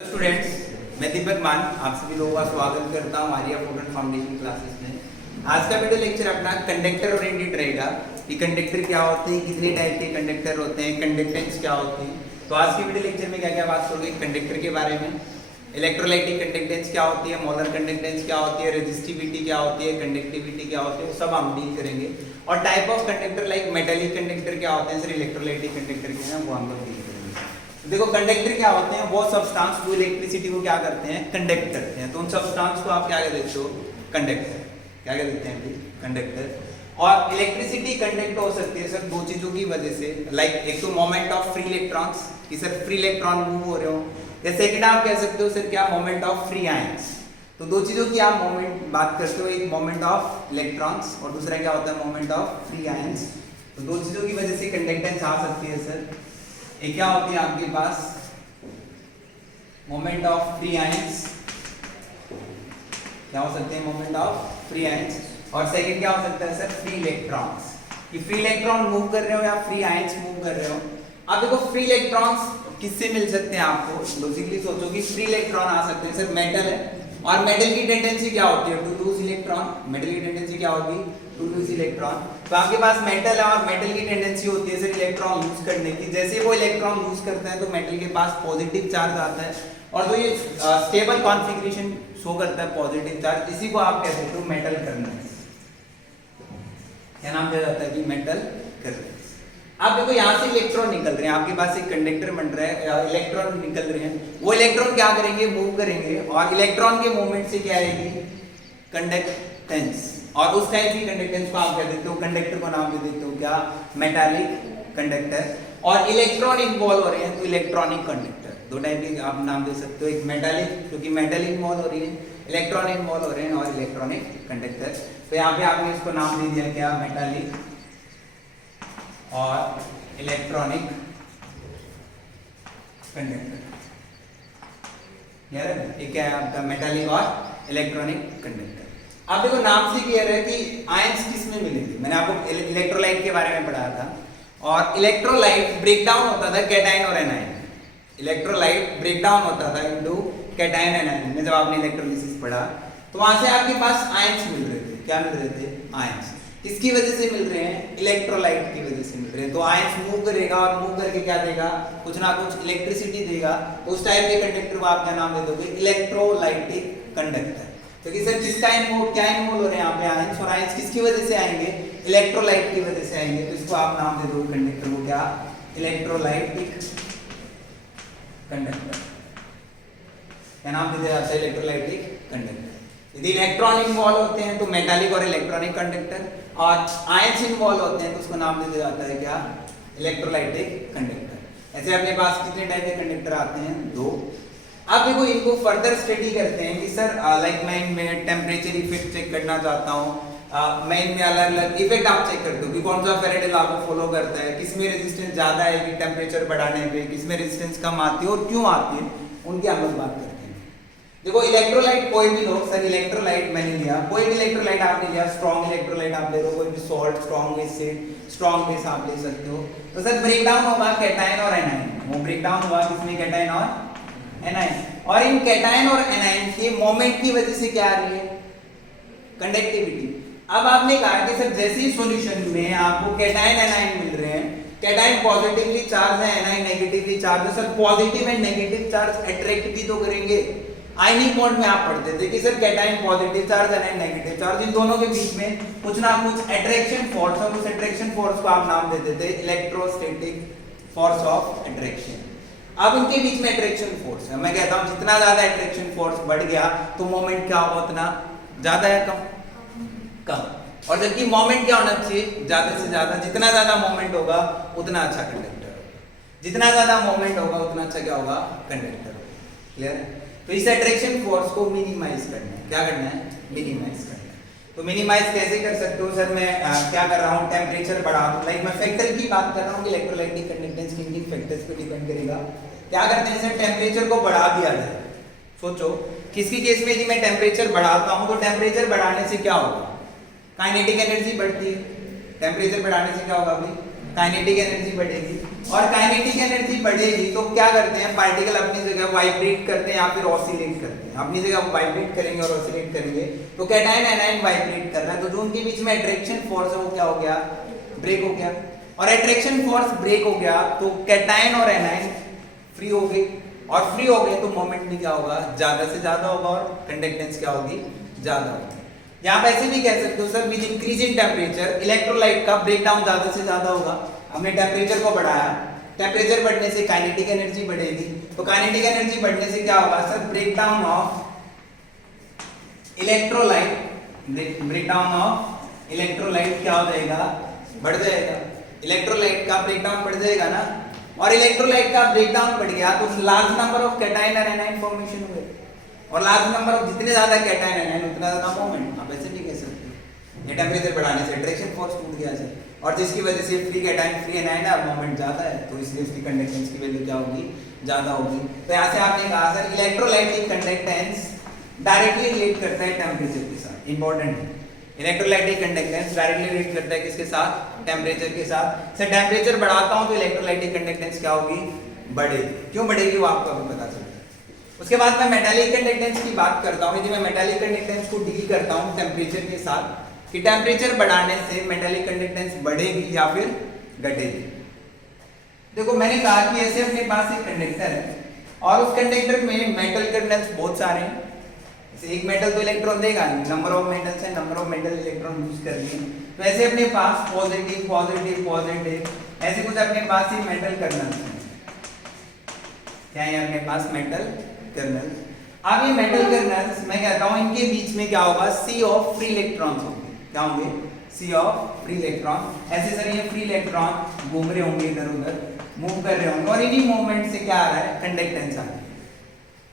Students, मैं दीपक मान आप सभी लोगों का स्वागत करता हूँ आर्या फोटोन फाउंडेशन क्लासेस में। आज का वीडियो लेक्चर अपना कंडक्टर ओरिएंटेड रहेगा कि कंडक्टर क्या होते हैं, कितने टाइप के कंडक्टर होते हैं, कंडक्टेंस क्या होती है। तो आज के वीडियो लेक्चर में क्या क्या बात करोगे कंडक्टर के बारे में, इलेक्ट्रोलाइटिक कंडक्टेंस क्या होती है, मोलर कंडक्टेंस क्या होती है, रेजिस्टिविटी क्या होती है, कंडक्टिविटी क्या होती है, वो सब हम डील करेंगे। और type of conductor like metallic conductor क्या होते हैं, सर इलेक्ट्रोलाइटिक कंडक्टर क्या है वो हम लोग डील करेंगे। देखो कंडक्टर क्या होते हैं, वो सब्सटेंस जो इलेक्ट्रिसिटी को क्या करते हैं, कंडक्ट करते हैं। तो उन सब्सटेंस को आप क्या कह देते हो, कंडक्टर। क्या कह देते हैं, कंडक्टर। और इलेक्ट्रिसिटी कंडक्ट हो सकती है सर दो चीजों की वजह से, लाइक एक तो मोमेंट ऑफ फ्री इलेक्ट्रॉन्स कि सर फ्री इलेक्ट्रॉन मूव हो रहे हो, या सेकंड आप कह सकते हो सर क्या, मोमेंट ऑफ फ्री आयंस। तो दो चीजों की आप मोमेंट बात करते हो, एक मोमेंट ऑफ इलेक्ट्रॉन्स और दूसरा क्या होता है, मोमेंट ऑफ फ्री आयंस। तो दो चीजों की वजह से कंडक्टेंस आ सकती है सर। एक क्या होती है आपके पास, मोमेंट ऑफ फ्री आयंस, क्या हो सकते हैं, मोमेंट ऑफ फ्री आयंस। और सेकंड क्या हो सकता है सर, फ्री इलेक्ट्रॉन्स, कि फ्री इलेक्ट्रॉन मूव कर रहे हो या फ्री आयंस मूव कर रहे हो। अब देखो फ्री इलेक्ट्रॉन्स किससे मिल सकते हैं, आपको लॉजिकली सोचो कि फ्री इलेक्ट्रॉन आ सकते हैं सर, मेटल है और मेटल की टेंडेंसी क्या होती है, टू लूज इलेक्ट्रॉन। मेटल की टेंडेंसी क्या होगी, टू लूज इलेक्ट्रॉन। तो आपके पास मेटल है और मेटल की टेंडेंसी होती है सर इलेक्ट्रॉन लूज करने की। जैसे वो इलेक्ट्रॉन लूज करते हैं तो मेटल के पास पॉजिटिव चार्ज आता है और जो ये स्टेबल कॉन्फ़िगरेशन शो करता है पॉजिटिव चार्ज, इसी को आप कहते हो मेटल करनेस। क्या नाम दिया जाता है कि मेटल करनेस। अब देखो यहाँ से इलेक्ट्रॉन निकल रहे हैं, आपके पास एक कंडक्टर बन रहा है, इलेक्ट्रॉन निकल रहे हैं, वो इलेक्ट्रॉन क्या करेंगे, मूव करेंगे और इलेक्ट्रॉन के मूवमेंट से क्या आएगी, कंडक्टेंस। और उस टाइप की कंडक्टेंस को आप कह देते हो, कंडक्टर को नाम दे देते हो क्या, मेटालिक कंडक्टर। और इलेक्ट्रॉन इन्वॉल्व हो रहे हैं तो इलेक्ट्रॉनिक कंडक्टर। दो टाइप के आप नाम दे सकते हो, एक मेटालिक क्योंकि मेटल इन्वॉल्व हो रही है, इलेक्ट्रॉन इन्वॉल्व हो रहे हैं, और इलेक्ट्रॉनिक कंडक्टर। तो यहाँ पे आपने इसको नाम दे दिया क्या, मेटालिक और इलेक्ट्रॉनिक कंडक्टर। क्लियर है, ये क्या है आपका, मेटालिक और इलेक्ट्रॉनिक कंडक्टर। अब देखो नाम से क्लियर है कि आयंस किस में मिलेंगे। मैंने आपको इलेक्ट्रोलाइट के बारे में पढ़ाया था, और इलेक्ट्रोलाइट ब्रेकडाउन होता था कैटायन और एनायन। इलेक्ट्रोलाइट ब्रेकडाउन होता था इनटू कैटायन एंड एनायन में, जब आपने इलेक्ट्रोलिसिस पढ़ा तो वहां से आपके पास आयंस मिल रहे थे। क्या मिल रहे थे, आयंस। किसकी वजह से मिल रहे हैं, इलेक्ट्रोलाइट की वजह से मिल रहे हैं। तो आयंस मूव करेगा और मूव करके क्या देगा, कुछ ना कुछ इलेक्ट्रिसिटी देगा। उस टाइप के कंडक्टर को आप क्या नाम दे दोगे, इलेक्ट्रोलाइटिक कंडक्टर। क्योंकि सर किसका इन्वॉल्व, क्या इन्वॉल्व हो रहे हैं यहाँ पे, आयंस। और आयंस किसकी वजह से आएंगे, इलेक्ट्रोलाइट की वजह से आएंगे। तो इसको आप नाम दे दोगे कंडक्टर को क्या, इलेक्ट्रोलाइटिक कंडक्टर। क्या नाम दे दिया जाता है, इलेक्ट्रोलाइटिक कंडक्टर। यदि इलेक्ट्रॉन इन्वॉल्व होते हैं तो मेटालिक और इलेक्ट्रॉनिक कंडक्टर, और आयंस इन्वॉल्व होते हैं तो उसको नाम दे दिया जाता है क्या, इलेक्ट्रोलाइटिक कंडक्टर। ऐसे अपने पास कितने टाइप के कंडक्टर आते हैं, दो। अब देखो इनको फर्दर स्टडी करते हैं कि सर लाइक मैं इनमें टेम्परेचर इफेक्ट चेक करना चाहता हूँ, मैं इनमें अलग अलग इफेक्ट आप चेक करते हो कि कौन सा फेरेडे लॉ को फॉलो करता है, किसमें रेजिस्टेंस ज्यादा है कि टेम्परेचर बढ़ाने पे, किसमें रेजिस्टेंस कम आती है और क्यों आती है, उनकी हम लोग बात करते हैं। देखो इलेक्ट्रोलाइट कोई भी लो, सर इलेक्ट्रोलाइट मैंने लिया, कोई भी इलेक्ट्रोलाइट आपने लिया, स्ट्रॉन्ग इलेक्ट्रोलाइट आप ले लो, कोई भी salt, strong acid, strong base आप ले सकते हो। तो सर ब्रेकडाउन होगा कैटायन और एनायन, वो ब्रेकडाउन हुआ किसमें, कैटायन और एनायन। और इन कैटायन और एनायन के मोमेंट की वजह से क्या आ रही है, कंडक्टिविटी। अब आपने कहा कि सर जैसे ही सॉल्यूशन में आपको कैटायन एनायन मिल रहे हैं, कैटायन पॉजिटिवली चार्ज है, एनायन नेगेटिवली चार्ज है, sir positive and negative charge attract भी तो करेंगे। आयनिक बॉन्ड में आप पढ़ते थे कि sir cation positive charge, anion negative charge, इन दोनों के बीच में कुछ ना कुछ अट्रैक्शन फोर्स, और उस अट्रैक्शन फोर्स को आप नाम देते थे इलेक्ट्रोस्टैटिक फोर्स ऑफ अट्रैक्शन। अब इनके बीच में अट्रैक्शन फोर्स है, मैं कहता हूं जितना ज्यादा अट्रैक्शन फोर्स बढ़ गया तो मोमेंट क्या होगा, उतना ज्यादा है कम, कम। और जबकि मोमेंट क्या होना चाहिए, ज्यादा से ज्यादा। जितना ज्यादा मोमेंट होगा उतना अच्छा कंडक्टर होगा, जितना ज्यादा मोमेंट होगा उतना अच्छा क्या होगा, कंडक्टर होगा। क्लियर। तो इस अट्रैक्शन फोर्स को मिनिमाइज करना है, क्या करना है, मिनिमाइज करना है। तो मिनिमाइज कैसे कर सकते हो सर, मैं क्या कर रहा हूँ, टेम्परेचर बढ़ा दूं, लाइक मैं फैक्टर की बात कर रहा हूँ कि इलेक्ट्रोलाइटिक कंडक्टेंस किन किन फैक्टर्स पे डिपेंड करेगा। क्या करते हैं सर, टेम्परेचर को बढ़ा दिया जाए। सोचो किसकी केस में यदि मैं टेम्परेचर बढ़ाता हूँ तो टेम्परेचर बढ़ाने से क्या होगा, काइनेटिक एनर्जी बढ़ती है। टेम्परेचर बढ़ाने से क्या होगा भाई, काइनेटिक एनर्जी बढ़ेगी, और काइनेटिक एनर्जी बढ़ेगी तो क्या करते हैं, पार्टिकल अपनी जगह वाइब्रेट करते हैं या फिर ऑसिलेट करते हैं। अपनी जगह वाइब्रेट करेंगे और ऑसिलेट करेंगे, तो कैटायन एनायन वाइब्रेट कर रहा है, तो जो उनके बीच में अट्रैक्शन फोर्स है वो क्या हो गया, ब्रेक हो गया। और अट्रैक्शन फोर्स ब्रेक हो गया तो कैटायन और एनायन फ्री हो गए, और फ्री हो गए तो मोमेंट भी क्या होगा, ज्यादा से ज्यादा होगा, और कंडक्टेंस क्या होगी, ज्यादा होगी। यहाँ पे ऐसे भी कह सकते हो sir with increase in temperature electrolyte का ब्रेकडाउन ज्यादा से ज्यादा होगा। हमने टेम्परेचर को बढ़ाया, टेम्परेचर बढ़ने से काइनेटिक एनर्जी बढ़ेगी, तो काइनेटिक एनर्जी बढ़ने से क्या होगा sir, breakdown of electrolyte, breakdown of electrolyte क्या हो जाएगा, बढ़ जाएगा। इलेक्ट्रोलाइट का ब्रेकडाउन बढ़ जाएगा ना, और इलेक्ट्रोलाइट का ब्रेकडाउन बढ़ गया तो लार्ज नंबर ऑफ कैटायन और एनायन फॉर्मेशन हुए, और लार्ज नंबर ऑफ जितने ज्यादा कैटायन एनायन उतना ज्यादा मोमेंट। आप ऐसे भी कह सकते हो, ये टेम्परेचर बढ़ाने से अट्रैक्शन फोर्स टूट गया सर, और जिसकी वजह से फ्री कैटायन फ्री एनायन है, मोमेंट ज्यादा है, तो इसलिए उसकी कंडक्टेंस की वैल्यू क्या होगी, ज्यादा होगी। तो यहाँ से आपने कहा सर इलेक्ट्रोलाइट की कंडक्टेंस डायरेक्टली रिलेट करता है टेम्परेचर के साथ, इंपॉर्टेंट है। इलेक्ट्रोलाइटिक कंडक्टेंस डायरेक्टली रिलेट करता है किसके साथ, टेम्परेचर के साथ। सर टेम्परेचर बढ़ाता हूं तो इलेक्ट्रोलाइटिक कंडक्टेंस क्या होगी, बढ़ेगी। क्यों बढ़ेगी वो आपको अभी पता चलता है। उसके बाद मैं मेटालिक कंडक्टेंस की बात करता हूं, यदि मैं मेटालिक कंडक्टेंस को डील करता हूं टेम्परेचर के साथ, कि टेम्परेचर बढ़ाने से मेटालिक कंडक्टेंस बढ़ेगी या फिर घटेगी। देखो मैंने कहा कि ऐसे अपने पास एक कंडक्टर है, और उस कंडक्टर में मेटल कर्नल्स बहुत सारे हैं। एक मेटल तो इलेक्ट्रॉन देगा नहीं, नंबर ऑफ मेटल्स है, number of metal electron use कर लिए, तो ऐसे अपने पास पॉजिटिव पॉजिटिव पॉजिटिव ऐसे कुछ अपने पास ही मेटल कर्नल्स हैं। क्या है अपने पास मेटल कर्नल्स। अब ये मेटल कर्नल्स मैं कहता हूं इनके बीच में क्या होगा, सी ऑफ फ्री इलेक्ट्रॉन्स होंगे। क्या होंगे, सी ऑफ फ्री इलेक्ट्रॉन। ऐसे सर ये फ्री इलेक्ट्रॉन घूम रहे होंगे, इधर उधर मूव कर रहे होंगे, और इन्हीं मूवमेंट से क्या आ रहा है, कंडक्टेंस आ रहा है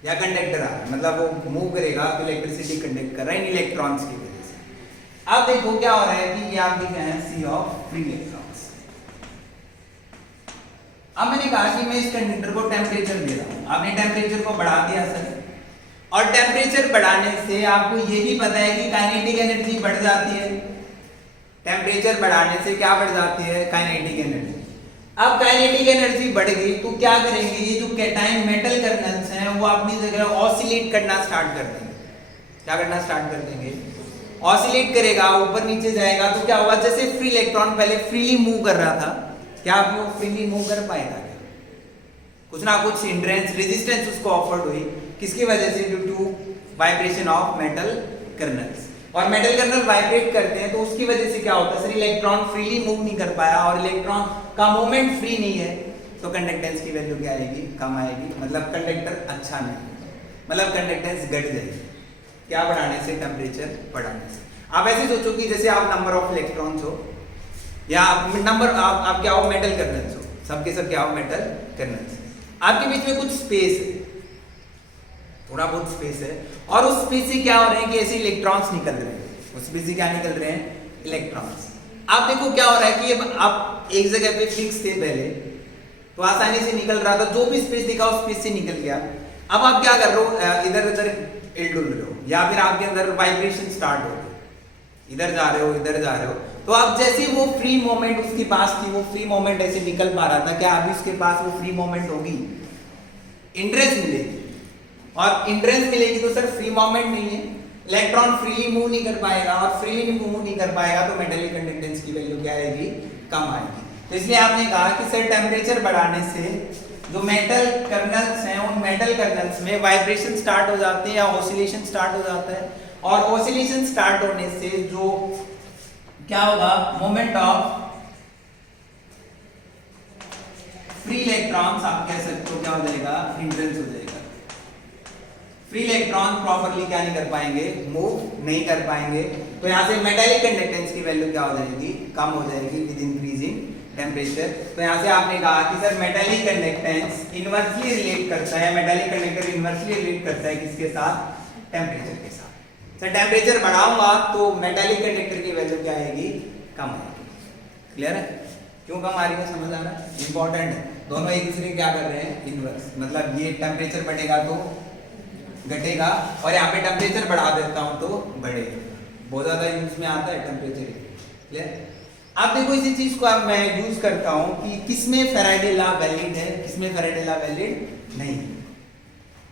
या कंडक्टर आ रहा है, मतलब वो मूव करेगा तो इलेक्ट्रिसिटी कंडक्ट कर रहा है इन इलेक्ट्रॉन्स की वजह से। अब देखो क्या हो रहा है कि ये आप देख रहे हैं सी ऑफ फ्री इलेक्ट्रॉन्स। अब मैंने कहा कि मैं इस कंडक्टर को टेम्परेचर दे रहा हूं, आपने टेम्परेचर को बढ़ा दिया सर, और टेम्परेचर बढ़ाने से आपको ये भी पता है कि काइनेटिक एनर्जी बढ़ जाती है। टेम्परेचर बढ़ाने से क्या बढ़ जाती है, काइनेटिक एनर्जी। अब काइनेटिक एनर्जी बढ़ गई तो क्या करेंगे, ये जो कैटायन मेटल कर्नल्स हैं वो अपनी जगह ऑसिलेट करना स्टार्ट कर देंगे। क्या करना स्टार्ट कर देंगे, ऑसिलेट करेगा, ऊपर नीचे जाएगा, तो क्या होगा, जैसे फ्री इलेक्ट्रॉन पहले फ्रीली मूव कर रहा था, क्या अब वो फ्रीली मूव कर पाएगा, कुछ ना कुछ हिंड्रेंस रेजिस्टेंस उसको ऑफर्ड हुई, किसकी वजह से, due to vibration of metal kernels. और मेटल कर्नल वाइब्रेट करते हैं तो उसकी वजह से क्या होता है सर, इलेक्ट्रॉन फ्रीली मूव नहीं कर पाया, और इलेक्ट्रॉन का मूवमेंट फ्री नहीं है, तो कंडक्टेंस की वैल्यू क्या आएगी, कम आएगी, मतलब कंडक्टर अच्छा नहीं, मतलब कंडक्टेंस घट जाएगी। क्या बढ़ाने से, टेम्परेचर बढ़ाने से। आप ऐसे सोचो कि जैसे आप नंबर ऑफ इलेक्ट्रॉन्स हो, या नंबर आप क्या हो, मेटल कर्नल्स हो, सबके सब क्या हो, मेटल कर्नल्स, आपके बीच में कुछ स्पेस है, थोड़ा बहुत स्पेस है, और उस स्पेस से क्या हो रहे हैं कि ऐसे इलेक्ट्रॉन्स निकल रहे हैं, उस स्पेस से क्या निकल रहे हैं, इलेक्ट्रॉन्स। आप देखो क्या हो रहा है कि आप एक जगह पे फिक्स थे पहले, तो आसानी से निकल रहा था, जो भी स्पेस दिखा उस स्पेस से निकल गया। अब आप क्या कर रहे हो, इधर उधर हिल-डुल रहे हो, या फिर आपके अंदर वाइब्रेशन स्टार्ट हो गई, इधर जा रहे हो, इधर जा रहे हो, तो आप जैसे वो फ्री मोमेंट उसके पास थी, वो फ्री मोमेंट ऐसे निकल पा रहा था, क्या अभी उसके पास वो फ्री मोमेंट होगी, इंड्रेस मिलेगी, और इंड्रेस मिलेगी तो सर फ्री मोमेंट नहीं है, इलेक्ट्रॉन फ्रीली मूव नहीं कर पाएगा, और फ्रीली मूव नहीं कर पाएगा तो मेटल कंडक्टेंस की वैल्यू क्या आएगी, कम आएगी। तो इसलिए आपने कहा कि सर टेम्परेचर बढ़ाने से जो मेटल कर्नल्स हैं उन मेटल कर्नल्स में वाइब्रेशन स्टार्ट हो जाते हैं या ऑसिलेशन स्टार्ट हो जाता है, और ऑसिलेशन स्टार्ट होने से जो क्या होगा, मोमेंट ऑफ फ्री इलेक्ट्रॉन्स आप कह सकते हो क्या हो जाएगा, हिंड्रेंस हो जाएगा। फ्री इलेक्ट्रॉन प्रॉपर्ली क्या नहीं कर पाएंगे, मूव नहीं कर पाएंगे, तो यहाँ से मेटालिक कंडक्टेंस की वैल्यू क्या हो जाएगी, कम हो जाएगी विद इंक्रीजिंग टेम्परेचर। तो यहाँ से आपने कहा कि sir metallic conductance inversely relate करता है, मेटालिक कंडक्टर इनवर्सली रिलेट करता है किसके साथ, टेम्परेचर के साथ। सर टेम्परेचर बढ़ाऊंगा तो मेटालिक कंडक्टर की वैल्यू क्या आएगी, कम आएगी। क्लियर है, क्यों कम आ रही है, समझ आ रहा है, इंपॉर्टेंट है, दोनों एक दूसरे क्या कर रहे हैं, इनवर्स, मतलब ये टेम्परेचर बढ़ेगा तो घटेगा, और यहाँ पे टेम्परेचर बढ़ा देता हूँ तो बढ़ेगा। बहुत ज्यादा यूज में आता है टेम्परेचर। क्लियर, आप देखो इसी चीज को अब मैं यूज करता हूं कि किसमें फैराडे लॉ वैलिड है, किसमें फैराडे लॉ वैलिड नहीं है।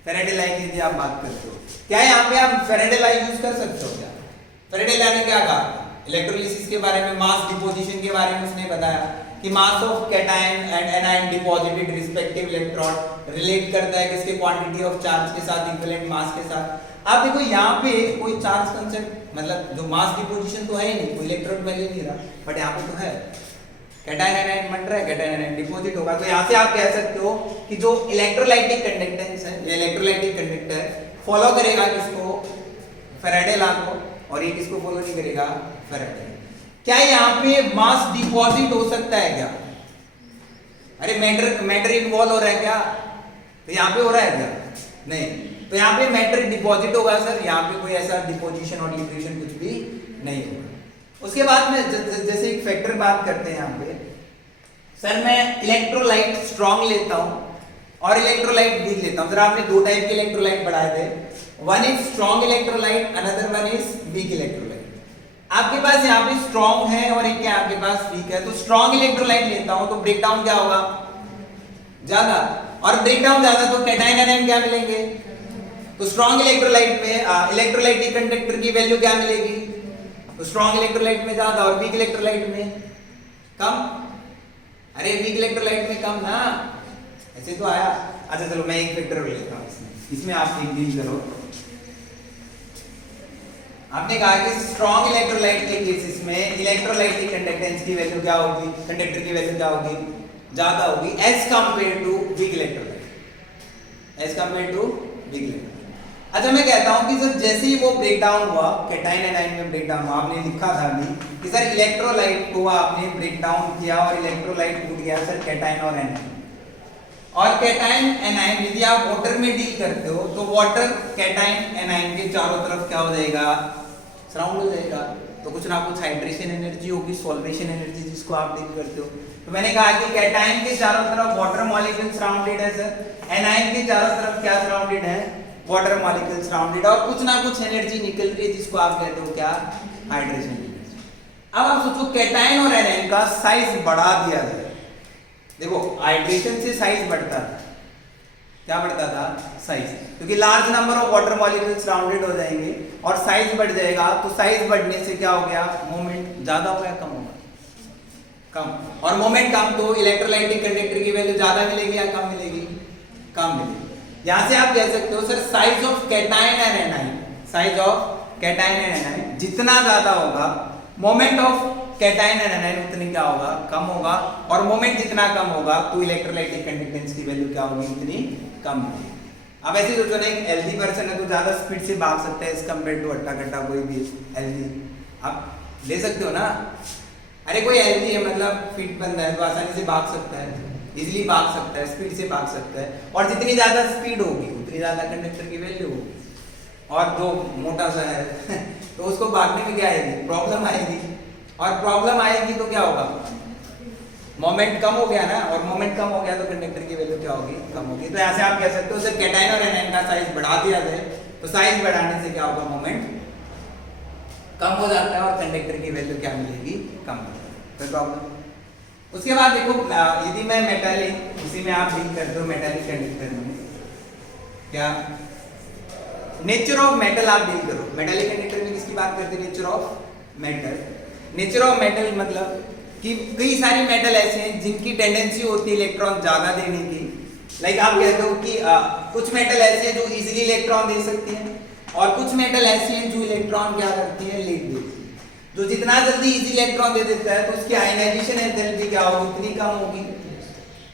फैराडे लॉ की यदि आप बात करते हो, क्या यहाँ पे आप फैराडे लॉ यूज कर सकते हो क्या? फैराडे लॉ ने क्या कहा? इलेक्ट्रोलिसिस के बारे में, मास डिपोजिशन के बारे में उसने बताया कि mass of cation and anion deposited respective electron relate करता है किसके, क्वांटिटी ऑफ चार्ज के साथ, इक्विवेलेंट मास के साथ। आप देखो यहाँ पे कोई चार्ज कंसेप्ट, मतलब जो मास डिपोजिशन तो है ही नहीं, कोई इलेक्ट्रॉन वैल्यू नहीं रहा, बट यहाँ पे तो है, कैटायन एनायन बन रहा है, कैटायन एनायन डिपॉजिट होगा। तो यहाँ से आप कह सकते हो कि जो इलेक्ट्रोलाइटिक कंडक्टेंस है, ये इलेक्ट्रोलाइटिक कंडक्टर फॉलो करेगा किसको, फैराडे लॉ को, और ये किसको फॉलो नहीं करेगा, फैराडे। क्या यहाँ पे मास डिपॉजिट हो सकता है क्या? अरे मैटर इन्वॉल्व हो रहा है क्या? तो यहाँ पे हो रहा है क्या? नहीं। तो यहाँ पे मैटर डिपॉजिट होगा सर, यहाँ पे कोई ऐसा डिपोजिशन और लिबरेशन कुछ भी नहीं होगा। उसके बाद में जैसे एक फैक्टर बात करते हैं यहाँ पे, सर मैं इलेक्ट्रोलाइट स्ट्रॉन्ग लेता हूँ और इलेक्ट्रोलाइट वीक लेता हूँ। सर आपने दो टाइप के इलेक्ट्रोलाइट पढ़ाए थे, one is strong electrolyte, another one is weak electrolyte. आपके पास यहाँ पे स्ट्रॉन्ग है और एक है आपके पास वीक है। तो स्ट्रॉन्ग इलेक्ट्रोलाइट लेता हूँ तो ब्रेकडाउन क्या होगा, ज्यादा, और ब्रेकडाउन ज्यादा तो कैटायन एनायन क्या मिलेंगे। तो स्ट्रॉन्ग इलेक्ट्रोलाइट में इलेक्ट्रोलाइटिक कंडक्टर की वैल्यू क्या मिलेगी, तो स्ट्रॉन्ग इलेक्ट्रोलाइट में ज्यादा और वीक इलेक्ट्रोलाइट में कम। अरे वीक इलेक्ट्रोलाइट में कम ना, ऐसे तो आया। अच्छा चलो मैं एक फैक्टर लेता हूँ इसमें आप एक डील करो। आपने कहा कि स्ट्रॉन्ग इलेक्ट्रोलाइट के केसेस में इलेक्ट्रोलाइटिक कंडक्टेंस की वैल्यू क्या होगी, कंडक्टर की वैल्यू क्या होगी, ज्यादा होगी as compare to weak electrolyte, as compare to weak electrolyte. अच्छा मैं कहता हूं कि सर जैसे ही वो ब्रेकडाउन हुआ, कैटायन एनायन में ब्रेकडाउन हुआ, आपने लिखा था भी कि सर इलेक्ट्रोलाइट को आपने ब्रेकडाउन किया और इलेक्ट्रोलाइट टूट गया सर कैटायन और एनायन। और कैटायन एनायन यदि आप वाटर में डील करते हो तो वाटर कैटायन एनायन के चारों तरफ क्या हो जाएगा, सराउंड हो जाएगा। तो कुछ ना कुछ हाइड्रेशन एनर्जी होगी, सॉल्वेशन एनर्जी जिसको आप डील करते हो। तो मैंने कहा कि कैटायन के चारों तरफ वाटर मॉलिक्यूल सराउंडेड है सर, एनायन के चारों तरफ क्या सराउंडेड है, वाटर मॉलिक्यूल सराउंडेड, और कुछ ना कुछ एनर्जी निकल रही है जिसको आप कहते हो क्या, हाइड्रेशन एनर्जी। अब आप सोचो कैटायन और एनायन का साइज बढ़ा दिया जाए। देखो हाइड्रेशन से साइज बढ़ता था, क्या बढ़ता था, साइज, क्योंकि large number of water molecule surrounded हो जाएंगे और साइज बढ़ जाएगा। तो साइज बढ़ने से क्या हो गया, मोमेंट ज्यादा हो गया, कम होगा, कम, और मोमेंट कम तो इलेक्ट्रोलाइटिक कंडक्टर की वैल्यू ज्यादा मिलेगी या कम मिलेगी, कम मिलेगी। यहां से आप कह सकते हो sir size of cation and anion, size of cation and anion जितना ज्यादा होगा, moment of cation and anion उतनी क्या होगा, कम होगा, और मोमेंट जितना कम होगा तो इलेक्ट्रोलाइटिक कंडक्टेंस की वैल्यू क्या होगी, उतनी कम होगी। अब ऐसे सोचो ना, एक हेल्दी पर्सन है तो ज्यादा स्पीड से भाग सकता है एज कंपेयर टू हट्टा कट्टा कोई भी हेल्दी, आप ले सकते हो ना। अरे कोई हेल्दी है मतलब फिट बंदा है तो आसानी से भाग सकता है, इजीली भाग सकता है, स्पीड से भाग सकता है, और जितनी ज्यादा स्पीड होगी उतनी ज्यादा कंडक्टर की वैल्यू होगी। और जो मोटा सा है तो उसको भागने में क्या आएगी, प्रॉब्लम आएगी, और प्रॉब्लम आएगी तो क्या होगा, मोमेंट कम हो गया ना, और मोमेंट कम हो गया तो कंडक्टर की वैल्यू क्या होगी, कम होगी। तो यहाँ से आप कह सकते हो सर कैटायन और एनायन का साइज बढ़ा दिया जाए तो साइज बढ़ाने से क्या होगा, मोमेंट कम हो जाता है और कंडक्टर की वैल्यू क्या मिलेगी, कम हो जाती है, कोई प्रॉब्लम। उसके बाद देखो यदि मैं मेटालिक, उसी में आप डील करते हो मेटालिक कंडक्टर में, क्या नेचर ऑफ मेटल आप डील करो। मेटालिक कंडक्टर में किसकी बात करते हैं, nature of metal. Nature of metal मतलब कि कई सारे मेटल ऐसे हैं जिनकी टेंडेंसी होती है इलेक्ट्रॉन ज्यादा देने की। लाइक आप कहते हो कि कुछ मेटल ऐसे हैं जो इजीली इलेक्ट्रॉन दे सकते हैं, और कुछ मेटल ऐसे हैं जो इलेक्ट्रॉन क्या करती है, लेट देती है। जो जितना जल्दी इजी इलेक्ट्रॉन दे देता है तो उसकी आयनाइजेशन एंथैल्पी क्या होगी, उतनी कम होगी,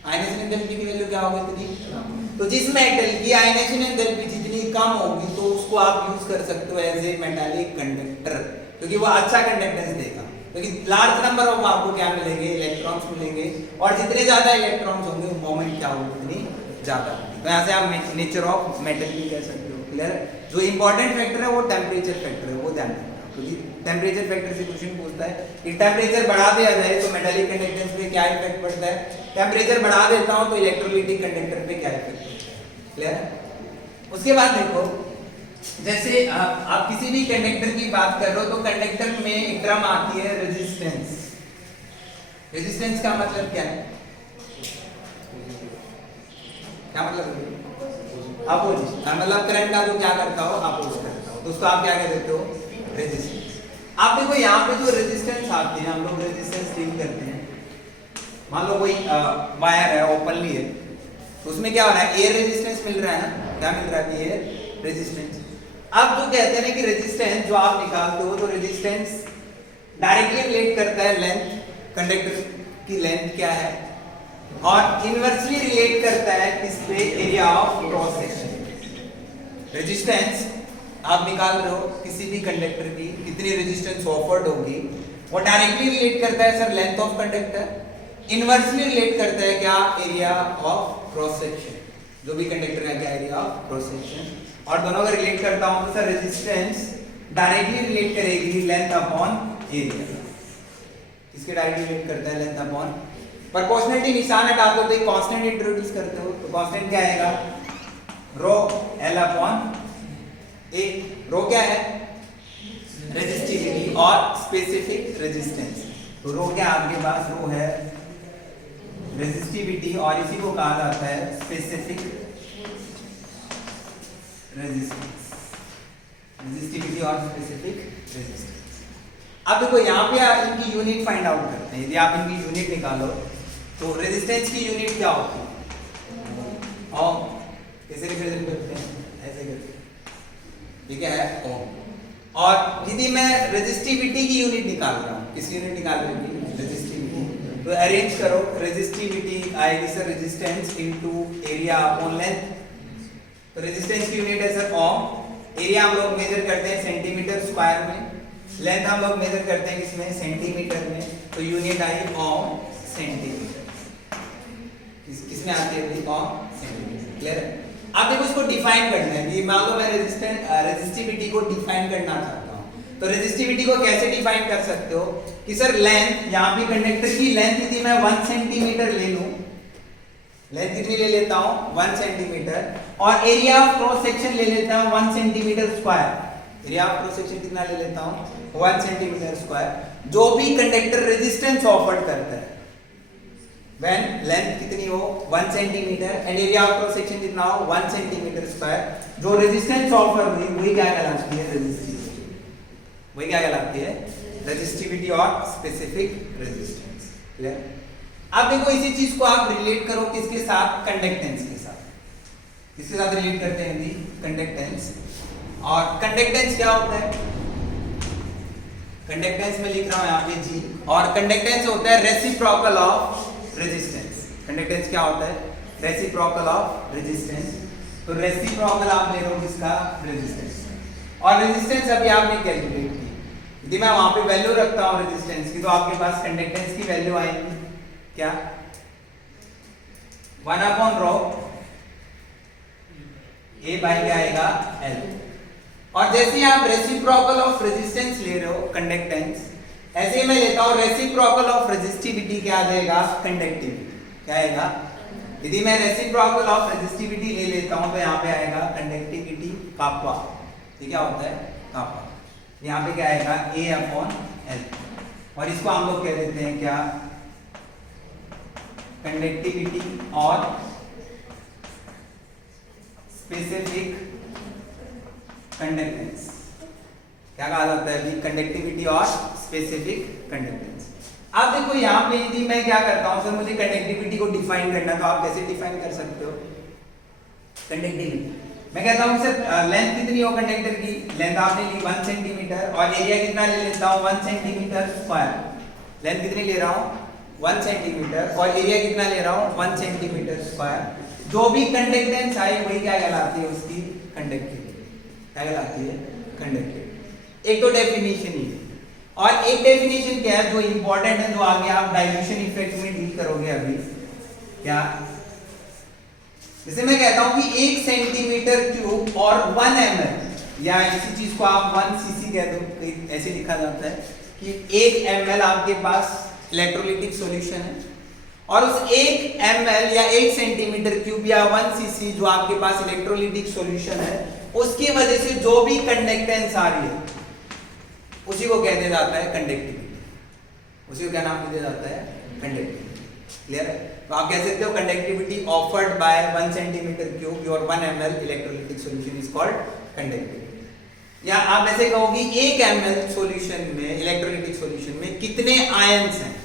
आयनाइजेशन एंथैल्पी की वैल्यू क्या होगी, उतनी। तो जिस मेटल की आयनाइजेशन एंथैल्पी जितनी कम होगी तो उसको आप यूज कर सकते हो एज ए मेटालिक कंडक्टर, क्योंकि वो अच्छा कंडक्टेंस देगा, क्योंकि लार्ज नंबर ऑफ आपको क्या मिलेंगे, इलेक्ट्रॉन्स मिलेंगे, और जितने ज्यादा इलेक्ट्रॉन्स होंगे मोमेंट क्या होगी, उतनी ज्यादा होगी। तो यहाँ से आप नेचर ऑफ मेटल भी कह सकते हो, क्लियर है। जो इंपॉर्टेंट फैक्टर है वो टेम्परेचर फैक्टर है, वो ध्यान रखना, क्योंकि टेम्परेचर फैक्टर से क्वेश्चन पूछता है कि टेम्परेचर बढ़ा दिया जाए तो मेटालिक कंडक्टेंस पे क्या इफेक्ट पड़ता है, टेम्परेचर बढ़ा देता हूं तो इलेक्ट्रोलाइटिक कंडक्टर पे क्या इफेक्ट पड़ता है, क्लियर है। उसके बाद देखो जैसे आप किसी भी कंडक्टर की बात कर रहे हो तो कंडक्टर में एक टर्म आती है रेजिस्टेंस, रेजिस्टेंस का मतलब क्या है? क्या मतलब? अपोजिशन, मतलब करंट का जो क्या करता हो, अपोज करता हो, तो उसको आप क्या कह देते हो? रेजिस्टेंस। आप देखो यहाँ पे जो रेजिस्टेंस आती है, हम लोग रेजिस्टेंस डील करते हैं। मान लो कोई वायर है, ओपनली है, तो उसमें क्या हो रहा है? एयर रेजिस्टेंस मिल रहा है ना, क्या मिल रहा है? Air resistance. अब जो कहते हैं ना कि रेजिस्टेंस जो आप निकालते हो, तो रेजिस्टेंस डायरेक्टली रिलेट करता है लेंथ, कंडक्टर की लेंथ क्या है, और इनवर्सली रिलेट करता है किस पे? Area of cross section. Resistance आप निकाल रहे हो किसी भी कंडक्टर की, कितनी रेजिस्टेंस ऑफर्ड होगी, वो डायरेक्टली रिलेट करता है sir length of conductor, inversely relate करता है क्या? Area of cross section. जो भी कंडक्टर का क्या एरिया ऑफ क्रॉस सेक्शन, और दोनों का रिलेट करता हूं तो सर रेजिस्टेंस डायरेक्टली रिलेट करेगी लेंथ अपॉन एरिया। किसके डायरेक्टली रिलेट करता है? Length upon. प्रोपोर्शनलिटी निशान हटा दो तो एक कांस्टेंट इंट्रोड्यूस करते हो, तो कांस्टेंट क्या आएगा? रो एल अपॉन ए। रो क्या है? रेजिस्टिविटी और स्पेसिफिक रेजिस्टेंस। तो रो क्या आपके पास? रो है रेजिस्टिविटी, और इसी को कहा जाता है स्पेसिफिक रेजिस्टेंस। रेजिस्टिविटी और स्पेसिफिक रेजिस्टेंस। अब देखो यहाँ पे इनकी यूनिट फाइंड आउट करते हैं। यदि आप इनकी यूनिट निकालो तो रेजिस्टेंस की यूनिट क्या होती है? ओम। कैसे रिप्रेजेंट करते हैं? ऐसे करते हैं, ठीक है, ओम। और यदि मैं रेजिस्टिविटी की यूनिट निकाल रहा हूँ, किस यूनिट निकाल रही हूँ? रेजिस्टिविटी। तो अरेंज करो, रेजिस्टिविटी आएगी sir resistance into area upon length. तो रेजिस्टेंस की यूनिट है सर ओम। एरिया हम लोग मेजर करते हैं सेंटीमीटर स्क्वायर में, लेंथ हम लोग मेजर करते हैं किसमें? सेंटीमीटर में। तो यूनिट आई ओम सेंटीमीटर। किसमें आती है? ओम सेंटीमीटर। क्लियर है? अब देखो इसको डिफाइन करना है। ये मान लो मैं रेजिस्टिविटी को डिफाइन करना चाहता हूँ, तो रेजिस्टिविटी को कैसे डिफाइन कर सकते हो? कि सर लेंथ, यहाँ पे कंडक्टर की लेंथ यदि मैं 1 सेंटीमीटर ले लूं, लेंथ कितनी ले लेता हूँ? 1 सेंटीमीटर, और एरिया ऑफ क्रॉस सेक्शन ले लेता हूँ 1 centimetre square. Area of cross section कितना ले लेता हूँ? 1 सेंटीमीटर स्क्वायर। जो भी कंडक्टर रेजिस्टेंस ऑफर करता है, when लेंथ कितनी हो? 1 centimetre, and area of cross section कितना हो? 1 सेंटीमीटर स्क्वायर। जो रेजिस्टेंस ऑफर हुई वही क्या कहलाती है? रेजिस्टिविटी। वही क्या कहलाती है? रेजिस्टिविटी और स्पेसिफिक रेजिस्टेंस। क्लियर? अब देखो इसी चीज को आप रिलेट करो किसके साथ? कंडक्टेंस के साथ। किसके साथ रिलेट करते हैं जी? कंडक्टेंस। और कंडक्टेंस क्या होता है? कंडक्टेंस में लिख रहा हूं यहाँ पे जी, और कंडक्टेंस होता है रेसिप्रोकल ऑफ रेजिस्टेंस। कंडक्टेंस क्या होता है? Reciprocal of resistance. तो रेसिप्रोकल आप ले रहे हो किसका? रेजिस्टेंस। और रेजिस्टेंस अभी आपने कैलकुलेट की, यदि मैं वहां पे वैल्यू रखता हूं रेजिस्टेंस की, तो आपके पास कंडक्टेंस की वैल्यू आएगी क्या? 1 अपॉन रो ए बाई क्या आएगा? एल। और जैसे ही आप रेसिप्रोकल ऑफ रेजिस्टेंस ले रहे हो कंडक्टेंस, ऐसे ही मैं लेता हूं रेसिप्रोकल ऑफ रेजिस्टिविटी, क्या आ जाएगा? कंडक्टिविटी। क्या आएगा? यदि मैं रेसिप्रोकल ऑफ रेजिस्टिविटी ले लेता हूं तो यहाँ पे आएगा कंडक्टिविटी कापा। ये क्या होता है? कापा। यहाँ पे क्या आएगा? ए अपॉन एल। और इसको हम लोग कह देते हैं क्या? कंडक्टिविटी और स्पेसिफिक कंडक्टेंस। क्या कहा जाता है? कंडक्टिविटी और स्पेसिफिक कंडक्टेंस। अब देखो यहाँ पे यदि मैं क्या करता हूँ, सर मुझे कंडक्टिविटी को डिफाइन करना, तो आप कैसे डिफाइन कर सकते हो कंडक्टिविटी? मैं कहता हूँ सर लेंथ कितनी हो कंडक्टर की? लेंथ आपने ली 1 सेंटीमीटर, और एरिया कितना ले लेता हूँ? 1 सेंटीमीटर स्क्वायर। लेंथ कितनी ले रहा हूँ? 1 सेंटीमीटर, और एरिया कितना ले रहा हूँ? 1 सेंटीमीटर स्क्वायर। जो भी कंडक्टेंस आई वही क्या कहलाती है? उसकी कंडक्टिविटी। क्या कहलाती है? कंडक्टिविटी। एक तो डेफिनेशन ही है, और एक डेफिनेशन क्या है जो इंपॉर्टेंट है, जो आगे आप डाइल्यूशन इफेक्ट में डील करोगे अभी। क्या? जैसे मैं कहता हूं कि 1 सेंटीमीटर क्यूब और 1 ml, या इसी चीज को आप 1 cc कह दो, ऐसे लिखा जाता है कि 1 ml आपके पास इलेक्ट्रोलिटिक सॉल्यूशन है, और उस 1 ml या 1 सेंटीमीटर क्यूब या 1 cc जो आपके पास इलेक्ट्रोलिटिक सॉल्यूशन है, उसकी वजह से जो भी कंडक्टेंस आ रही है उसी को कह दिया जाता है कंडक्टिविटी। उसी को क्या नाम दिया जाता है? कंडक्टिविटी। क्लियर है? तो आप कह सकते हो conductivity offered by 1 centimetre cube your 1 ml electrolytic solution is called conductivity. या आप ऐसे कहोगे 1 ml सॉल्यूशन में, इलेक्ट्रोलाइटिक सॉल्यूशन में कितने आयंस हैं,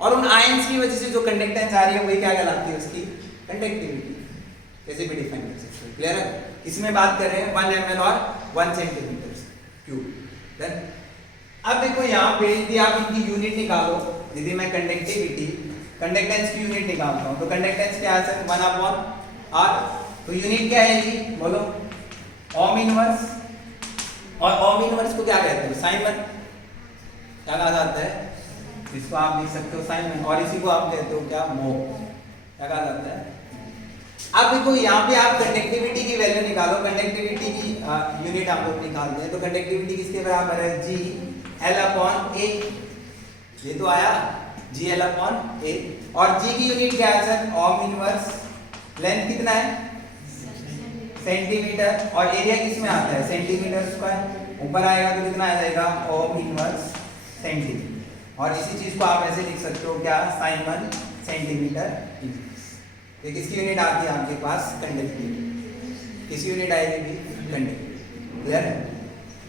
और उन आयंस की वजह से जो कंडक्टेंस आ रही है वही क्या कहलाती है, उसकी कंडक्टिविटी। कैसे भी डिफाइन कर सकते हो। क्लियर है? इसमें बात कर रहे हैं 1 ml और 1 सेंटीमीटर क्यूब। देन अब देखो यहाँ पे यदि आप इनकी यूनिट निकालो, यदि मैं कंडक्टिविटी, कंडक्टेंस की यूनिट निकालता हूँ तो कंडक्टेंस क्या है सर, 1/r। तो यूनिट क्या है जी, बोलो, ओम इनवर्स। और ओम इनवर्स को क्या कहते हैं, साइमन। क्या कहा जाता है, इसको आप लिख सकते हो साइमन, और इसी को आप कहते हो क्या, मो। क्या कहा जाता है। अब देखो यहाँ पे आप कंडक्टिविटी की वैल्यू निकालो, कंडक्टिविटी की यूनिट आप लोग निकालते हैं, तो कंडक्टिविटी किसके बराबर है, G/A। ये तो आया G/A, और G की यूनिट क्या है सर, ओम इनवर्स। लेंथ कितना है, सेंटीमीटर, और एरिया किस में आता है, सेंटीमीटर स्क्वायर। ऊपर आएगा तो कितना आ जाएगा, ओम इनवर्स सेंटीमीटर। और इसी चीज को आप ऐसे लिख सकते हो क्या, साइमन सेंटीमीटर इंच। ये किसकी यूनिट आती है आपके पास, कंडक्टिविटी। किसकी यूनिट आएगी, कंडक्टिविटी। क्लियर है?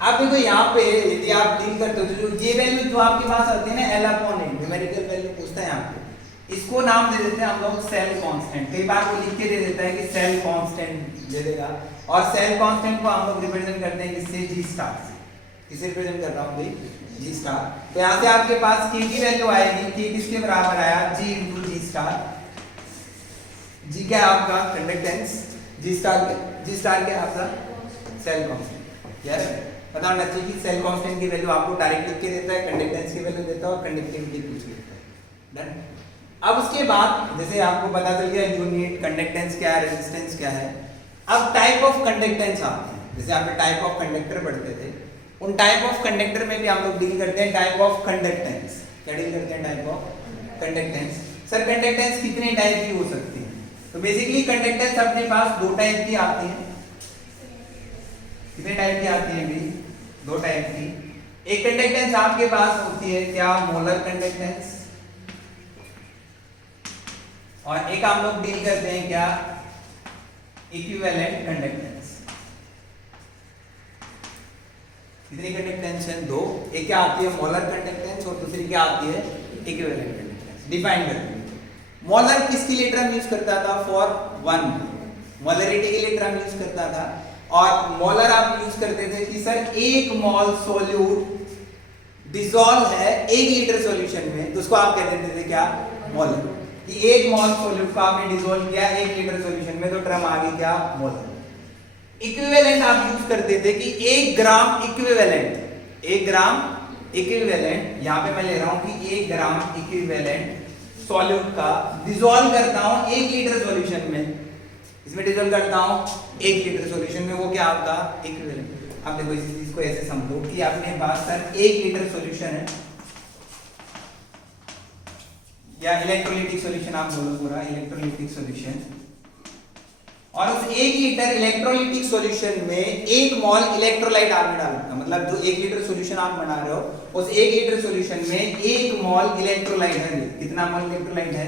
अब देखो यहाँ पे यदि आप डील करते हो तो जो ये वैल्यू जो आपके पास आती है ना, L/A, न्यूमेरिकल वैल्यू पूछता है यहाँ पे, इसको नाम दे देते हैं हम लोग सेल कांस्टेंट। कई बार वो लिख के दे देता है कि सेल कांस्टेंट दे देगा, और सेल कांस्टेंट को हम लोग रिप्रेजेंट करते हैं किससे, G स्टार से। किसे रिप्रेजेंट कर रहा हूँ भाई, G स्टार। तो यहाँ से आपके पास K की वैल्यू आएगी, K किसके बराबर आया, G × G स्टार। G क्या है आपका, कंडक्टेंस। G स्टार क्या है आपका, सेल कांस्टेंट। यार पता होना चाहिए कि सेल कांस्टेंट की वैल्यू आपको डायरेक्ट लिख के देता है, कंडक्टेंस की वैल्यू देता है, और कंडक्टिविटी पूछ के देता है। डन। अब उसके बाद जैसे आपको पता चल गया यूनिट, कंडक्टेंस क्या है, रेजिस्टेंस क्या है। अब टाइप ऑफ कंडक्टेंस आते हैं, जैसे आप टाइप ऑफ कंडक्टर पढ़ते थे, उन टाइप ऑफ कंडक्टर में भी हम लोग डील करते हैं टाइप ऑफ कंडक्टेंस। क्या डील करते हैं, type of conductance. Sir conductance कितने टाइप की हो सकती है, तो बेसिकली कंडक्टेंस अपने पास 2 टाइप की आती है। कितने टाइप की आती है भी, 2 टाइप की। एक कंडक्टेंस आपके पास होती है क्या, मोलर कंडक्टेंस, और एक हम लोग डील करते हैं क्या, इक्विवेलेंट कंडक्टेंस। कितनी कंडक्टेंस है, 2। एक क्या आती है, मोलर कंडक्टेंस, और दूसरी क्या आती है, इक्विवेलेंट कंडक्टेंस। डिफाइन करते हैं। मोलर किसके लिए टर्म यूज करता था, फॉर 1 मोलरिटी के लिए टर्म यूज करता था। और मोलर आप यूज करते थे कि सर 1 मोल सोल्यूट डिसॉल्व है 1 लीटर सॉल्यूशन में, तो उसको आप कह देते थे क्या, मोलर। कि 1 मोल सोल्यूट को आपने डिसॉल्व किया 1 लीटर सॉल्यूशन में, तो टर्म आ गई क्या, मोलर। इक्विवेलेंट आप यूज करते थे कि 1 ग्राम इक्विवेलेंट, 1 ग्राम इक्विवेलेंट, यहां पे मैं ले रहा हूं कि 1 ग्राम इक्विवेलेंट सॉल्यूट का डिसॉल्व करता हूं 1 लीटर सॉल्यूशन में, इसमें डिसॉल्व करता हूं 1 लीटर सॉल्यूशन में, वो क्या आपका इक्विवेलेंट। अब देखो इस चीज को ऐसे समझो कि आपके पास सर 1 लीटर सॉल्यूशन है, या इलेक्ट्रोलाइटिक सॉल्यूशन आप बोलो, पूरा इलेक्ट्रोलाइटिक सॉल्यूशन, और उस 1 लीटर इलेक्ट्रोलाइटिक सॉल्यूशन में 1 मोल इलेक्ट्रोलाइट आपने डाला। मतलब जो 1 लीटर सॉल्यूशन आप बना रहे हो, उस 1 लीटर सॉल्यूशन में 1 मोल इलेक्ट्रोलाइट है। कितना मोल इलेक्ट्रोलाइट है,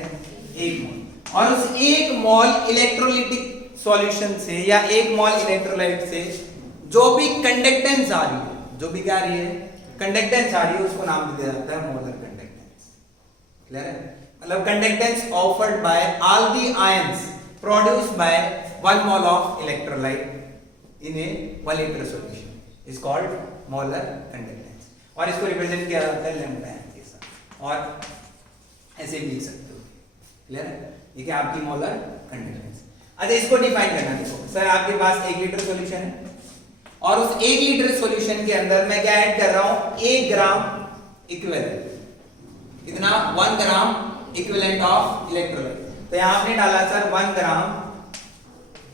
1 मोल। और उस 1 मोल इलेक्ट्रोलाइटिक सॉल्यूशन से या 1 मोल इलेक्ट्रोलाइट से जो भी कंडक्टेंस आ रही है, जो भी क्या आ रही है, कंडक्टेंस आ रही है, उसको नाम दिया जाता है मोलर कंडक्टेंस। क्लियर है? मतलब conductance offered by all the ions produced by 1 mole of electrolyte in a 1 liter solution is called molar conductance, और इसको रिप्रेजेंट किया जाता है लैम्डा एन के साथ, और ऐसे भी लिख सकते हो। क्लियर है? ये क्या आपकी मोलर कंडक्टेंस। अच्छा इसको डिफाइन करना, देखो सर आपके पास 1 लीटर सॉल्यूशन है, और उस 1 लीटर सॉल्यूशन के अंदर मैं क्या ऐड कर रहा हूं, 1 ग्राम इक्विवेलेंट। कितना, 1 ग्राम इक्विवेलेंट ऑफ इलेक्ट्रोलाइट। तो यहां आपने डाला sir 1 gram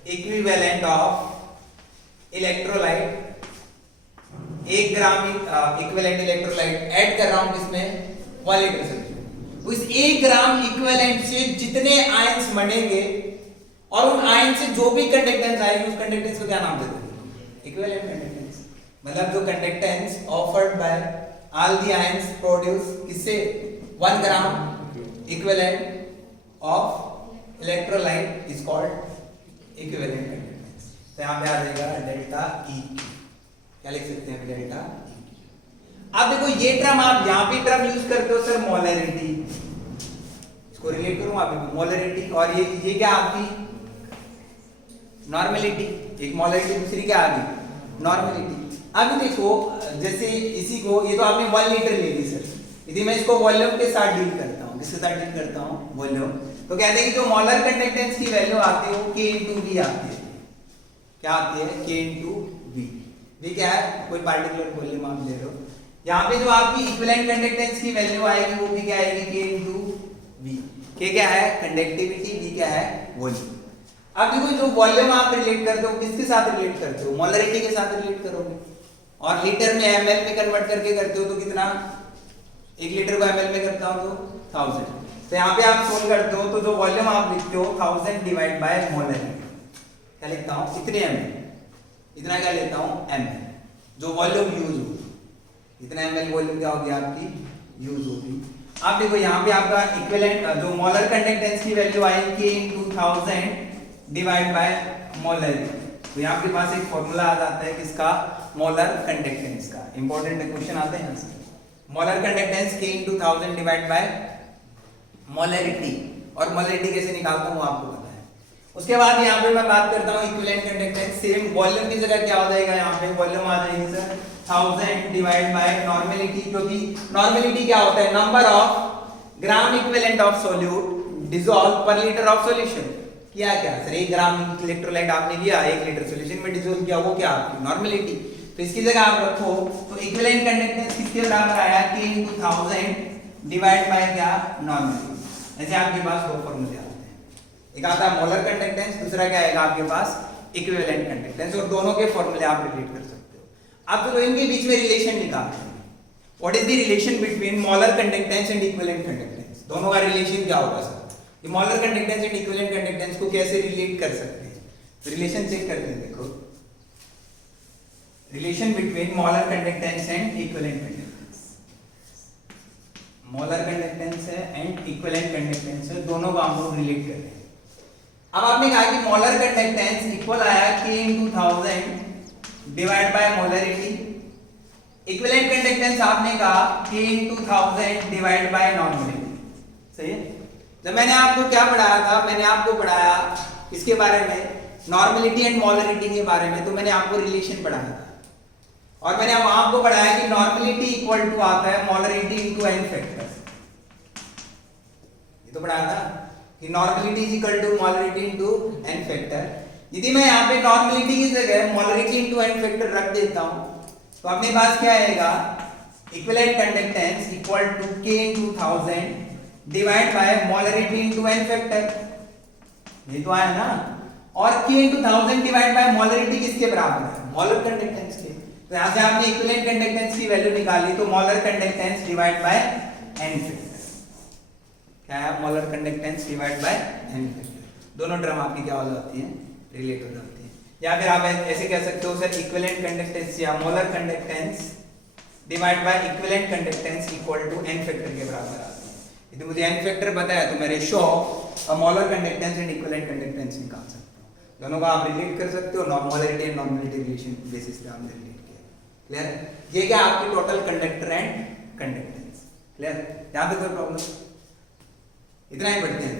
equivalent of electrolyte, 1 gram equivalent electrolyte add कर रहा हूं किसमें, 1 लीटर सॉल्यूशन। उस 1 ग्राम इक्विवेलेंट से जितने आयंस बनेंगे और उन आयन से जो भी कंडक्टेंस आएगी, उस कंडक्टेंस को क्या नाम देते हैं, इक्विवेलेंट कंडक्टेंस। मतलब जो conductance offered by all the ions produce किससे, 1 gram equivalent of electrolyte is called equivalent conductance. तो यहाँ पे आ जाएगा डेल्टा ई, क्या लिख सकते हैं डेल्टा ई। अब देखो ये टर्म आप यहाँ पे टर्म यूज करते हो सर मोलरिटी, इसको रिलेट करूँ आप मोलरिटी, और ये क्या आपकी नॉर्मेलिटी, एक मोलरिटी दूसरी क्या आ गई नॉर्मेलिटी। अभी देखो जैसे इसी को, ये तो आपने 1 लीटर ले ली सर, यदि मैं इसको वॉल्यूम के साथ डील करता हूँ, किसके साथ डील करता हूँ वॉल्यूम, तो कहते हैं कि जो मोलर कंडक्टेंस की वैल्यू आती है वो K/V आती है। क्या आती है K/V। ये क्या है, कोई पार्टिकुलर वॉल्यूम आप ले रहे हो, यहाँ पे जो आपकी इक्विवेलेंट कंडक्टेंस की वैल्यू आएगी वो भी क्या आएगी K/V। K क्या है कंडक्टिविटी, V क्या है वॉल्यूम। अब देखो जो वॉल्यूम आप रिलेट करते हो किसके साथ रिलेट करते हो, मोलरिटी के साथ रिलेट करोगे, और लीटर में ml में कन्वर्ट करके करते हो तो कितना, 1 लीटर को ml में करता हो तो 1000। तो यहाँ पे आप सोल्व करते हो तो जो वॉल्यूम आप लिखते हो 1000 डिवाइड बाय मोलरिटी, क्या लिखता हूँ इतने ml, इतना क्या लेता हूँ ml, जो वॉल्यूम यूज होगी, इतना ml वॉल्यूम क्या होगी आपकी यूज होगी। आप देखो यहाँ पे आपका इक्विवेलेंट जो मोलर कंडक्टेंस की वैल्यू आएगी K/1000 डिवाइड बाय मोलरिटी। तो यहाँ आपके पास एक फॉर्मूला आ जाता है किसका, मोलर कंडक्टेंस का। इंपॉर्टेंट क्वेश्चन आते हैं यहाँ से, molar conductance K/1000 divide by molarity, और मोलरिटी कैसे निकालता हूँ आपको पता है। उसके बाद यहाँ पे मैं बात करता हूँ इक्विवेलेंट कंडक्टेंस, सेम वॉल्यूम की जगह क्या हो जाएगा, यहाँ पे वॉल्यूम आ जाएगी सर 1000 डिवाइड बाय नॉर्मेलिटी, क्योंकि नॉर्मेलिटी क्या होता है, number of gram equivalent of solute dissolve पर लीटर ऑफ सॉल्यूशन। किया क्या सर, 1 ग्राम इलेक्ट्रोलाइट आपने लिया, 1 लीटर सॉल्यूशन में डिसॉल्व किया, वो क्या आपकी नॉर्मेलिटी। तो इसकी जगह आप रखो तो इक्विवेलेंट कंडक्टेंस किसके बराबर आया K/1000 डिवाइड बाय क्या नॉर्मेलिटी। ऐसे आपके पास दो फॉर्मूले आते हैं, एक आता है मोलर कंडक्टेंस, दूसरा क्या आएगा आपके पास इक्विवेलेंट कंडक्टेंस, और दोनों के फॉर्मूले आप रिलेट कर सकते हो। अब तो इनके बीच में रिलेशन निकालते हैं, what is the relation between molar conductance and equivalent conductance, दोनों का रिलेशन क्या होगा सर, ये molar conductance and equivalent conductance को कैसे रिलेट कर सकते हैं, तो रिलेशन चेक करते हैं। देखो relation between molar conductance and equivalent conductance, molar conductance है एंड इक्विवेलेंट कंडक्टेंस है, दोनों को हम लोग रिलेट कर रहे हैं। अब आपने कहा कि मोलर कंडक्टेंस इक्वल आया K/1000 divide by molarity, equivalent conductance आपने कहा K/1000 डिवाइड बाय नॉर्मेलिटी। सही है, जब मैंने आपको क्या पढ़ाया था, मैंने आपको पढ़ाया इसके बारे में नॉर्मेलिटी एंड मोलरिटी के बारे में, तो मैंने आपको रिलेशन पढ़ाया था, और मैंने आपको पढ़ाया कि नॉर्मेलिटी इक्वल टू आता है मोलरिटी इनटू n फैक्टर। ये तो पढ़ाया था कि normality is equal to molarity into n factor. यदि मैं यहाँ पे नॉर्मेलिटी की जगह मोलरिटी इनटू n फैक्टर रख देता हूँ तो अपने पास क्या आएगा, equivalent conductance equal to K/1000 divide by molarity into n factor, ये तो आया ना, और K/1000 डिवाइड बाय मोलरिटी किसके बराबर है, मोलर कंडक्टेंस के। तो यहां से आपने इक्विवेलेंट कंडक्टेंस की वैल्यू निकाली, तो molar conductance divide bye n factor, क्या है molar conductance divide bye n factor, दोनों टर्म आपकी क्या हो जाती है रिलेट हो जाती है। या फिर आप ऐसे कह सकते हो सर इक्विवेलेंट कंडक्टेंस या molar conductance divide by equivalent conductance equal to n factor के बराबर आता है। यदि मुझे n फैक्टर पता है तो मैं ratio of molar conductance and equivalent conductance निकाल सकता हूं, दोनों का आप रिलेट कर सकते हो, molarity and normality relation basis पे आपने रिलेट किया। क्लियर, ये क्या आपकी total conductor and conductance. Clear, यहां तक कोई प्रॉब्लम, इतना ही पढ़ते हैं।